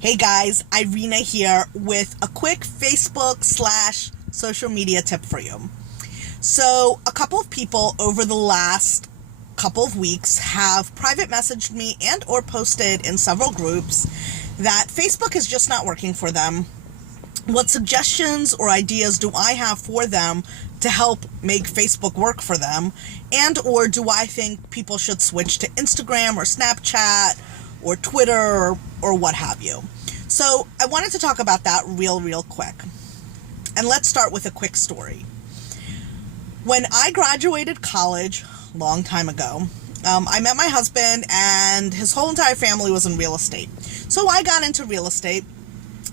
Hey guys, Irina here with a quick Facebook/social media tip for you. So a couple of people over the last couple of weeks have private messaged me and or posted in several groups that Facebook is just not working for them. What suggestions or ideas do I have for them to help make Facebook work for them? And or do I think people should switch to Instagram or Snapchat or Twitter or what have you? So I wanted to talk about that real quick. And let's start with a quick story. When I graduated college a long time ago, I met my husband and his whole entire family was in real estate. So I got into real estate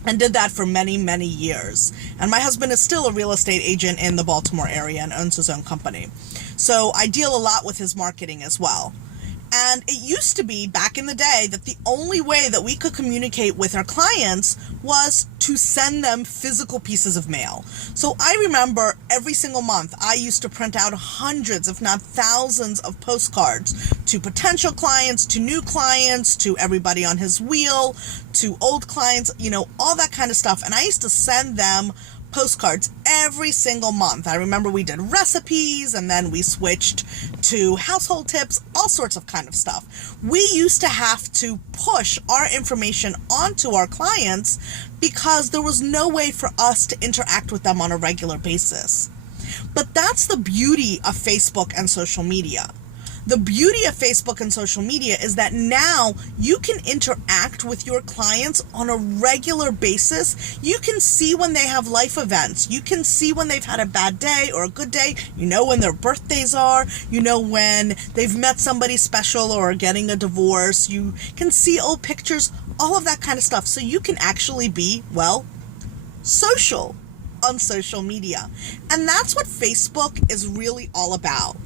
and did that for many years. And my husband is still a real estate agent in the Baltimore area and owns his own company. So I deal a lot with his marketing as well. And it used to be back in the day that the only way that we could communicate with our clients was to send them physical pieces of mail. So I remember every single month I used to print out hundreds, if not thousands, of postcards to potential clients, to new clients, to everybody on his wheel, to old clients, all that kind of stuff. And I used to send them postcards every single month. I remember we did recipes and then we switched to household tips, all sorts of kind of stuff. We used to have to push our information onto our clients because there was no way for us to interact with them on a regular basis. But that's the beauty of Facebook and social media. The beauty of Facebook and social media is that now you can interact with your clients on a regular basis. You can see when they have life events. You can see when they've had a bad day or a good day. You know when their birthdays are. You know when they've met somebody special or are getting a divorce. You can see old pictures, all of that kind of stuff. So you can actually be, social on social media. And that's what Facebook is really all about.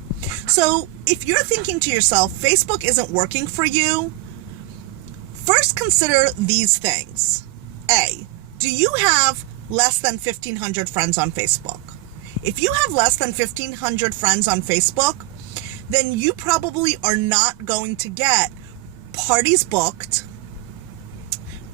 So if you're thinking to yourself, Facebook isn't working for you, first consider these things. A, do you have less than 1,500 friends on Facebook? If you have less than 1,500 friends on Facebook, then you probably are not going to get parties booked,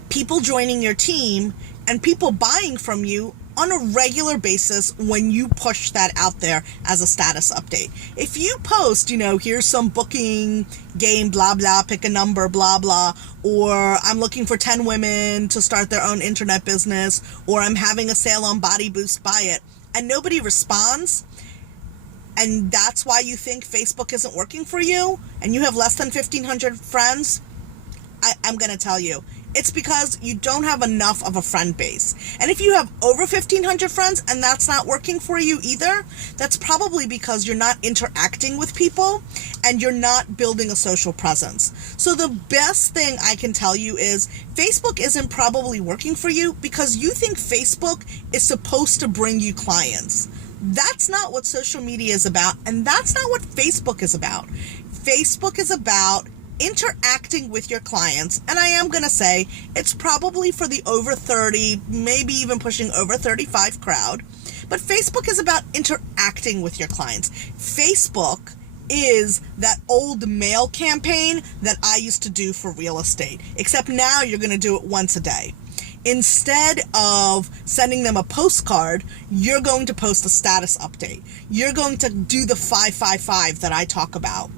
people joining your team, and people buying from you on a regular basis when you push that out there as a status update. If you post, here's some booking game, blah, blah, pick a number, blah, blah, or I'm looking for 10 women to start their own internet business, or I'm having a sale on Body Boost, buy it, and nobody responds, and that's why you think Facebook isn't working for you, and you have less than 1,500 friends, I'm going to tell you, it's because you don't have enough of a friend base. And if you have over 1,500 friends and that's not working for you either, that's probably because you're not interacting with people and you're not building a social presence. So the best thing I can tell you is Facebook isn't probably working for you because you think Facebook is supposed to bring you clients. That's not what social media is about, and that's not what Facebook is about. Facebook is about interacting with your clients, and I am going to say it's probably for the over 30, maybe even pushing over 35 crowd, but Facebook is about interacting with your clients. Facebook is that old mail campaign that I used to do for real estate, except now you're going to do it once a day. Instead of sending them a postcard, you're going to post a status update. You're going to do the 555 that I talk about.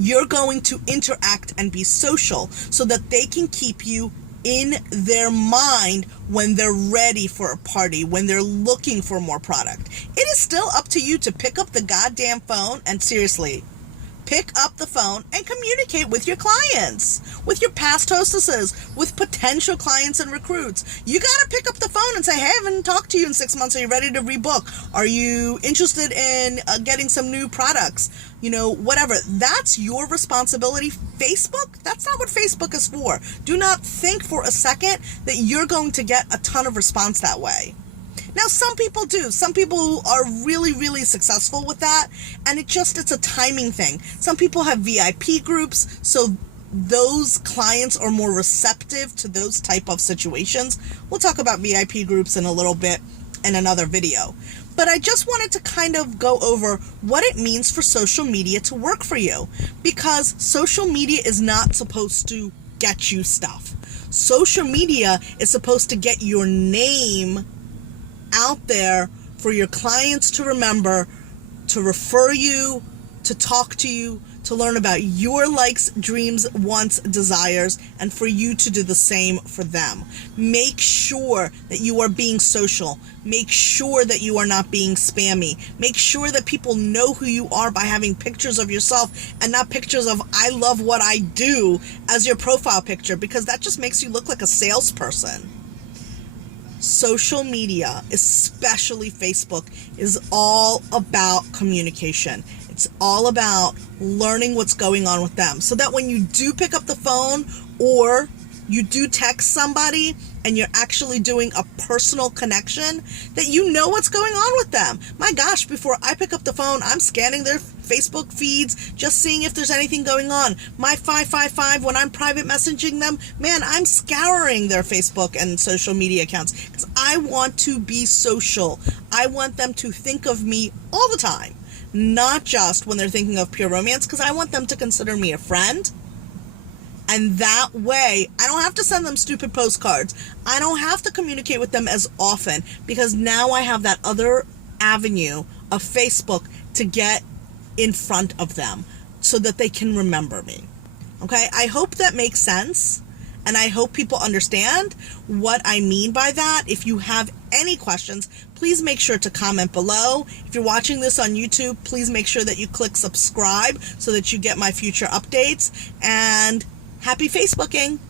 You're going to interact and be social so that they can keep you in their mind when they're ready for a party, when they're looking for more product. It is still up to you to pick up the goddamn phone and seriously, pick up the phone and communicate with your clients, with your past hostesses, with potential clients and recruits. You got to pick up the phone and say, hey, I haven't talked to you in 6 months. Are you ready to rebook? Are you interested in getting some new products? Whatever. That's your responsibility. Facebook, that's not what Facebook is for. Do not think for a second that you're going to get a ton of response that way. Now, some people do. Some people are really successful with that, and it's a timing thing. Some people have VIP groups, so those clients are more receptive to those type of situations. We'll talk about VIP groups in a little bit in another video. But I just wanted to kind of go over what it means for social media to work for you, because social media is not supposed to get you stuff. Social media is supposed to get your name out there for your clients to remember, to refer you, to talk to you, to learn about your likes, dreams, wants, desires, and for you to do the same for them. Make sure that you are being social. Make sure that you are not being spammy. Make sure that people know who you are by having pictures of yourself and not pictures of "I love what I do" as your profile picture, because that just makes you look like a salesperson. Social media, especially Facebook, is all about communication. It's all about learning what's going on with them, so that when you do pick up the phone or you do text somebody and you're actually doing a personal connection, that you know what's going on with them. My gosh, before I pick up the phone, I'm scanning their Facebook feeds, just seeing if there's anything going on. My 555, when I'm private messaging them, man, I'm scouring their Facebook and social media accounts, because I want to be social. I want them to think of me all the time, not just when they're thinking of pure romance, because I want them to consider me a friend. And that way, I don't have to send them stupid postcards. I don't have to communicate with them as often, because now I have that other avenue of Facebook to get in front of them so that they can remember me. Okay? I hope that makes sense. And I hope people understand what I mean by that. If you have any questions, please make sure to comment below. If you're watching this on YouTube, please make sure that you click subscribe so that you get my future updates. And happy Facebooking!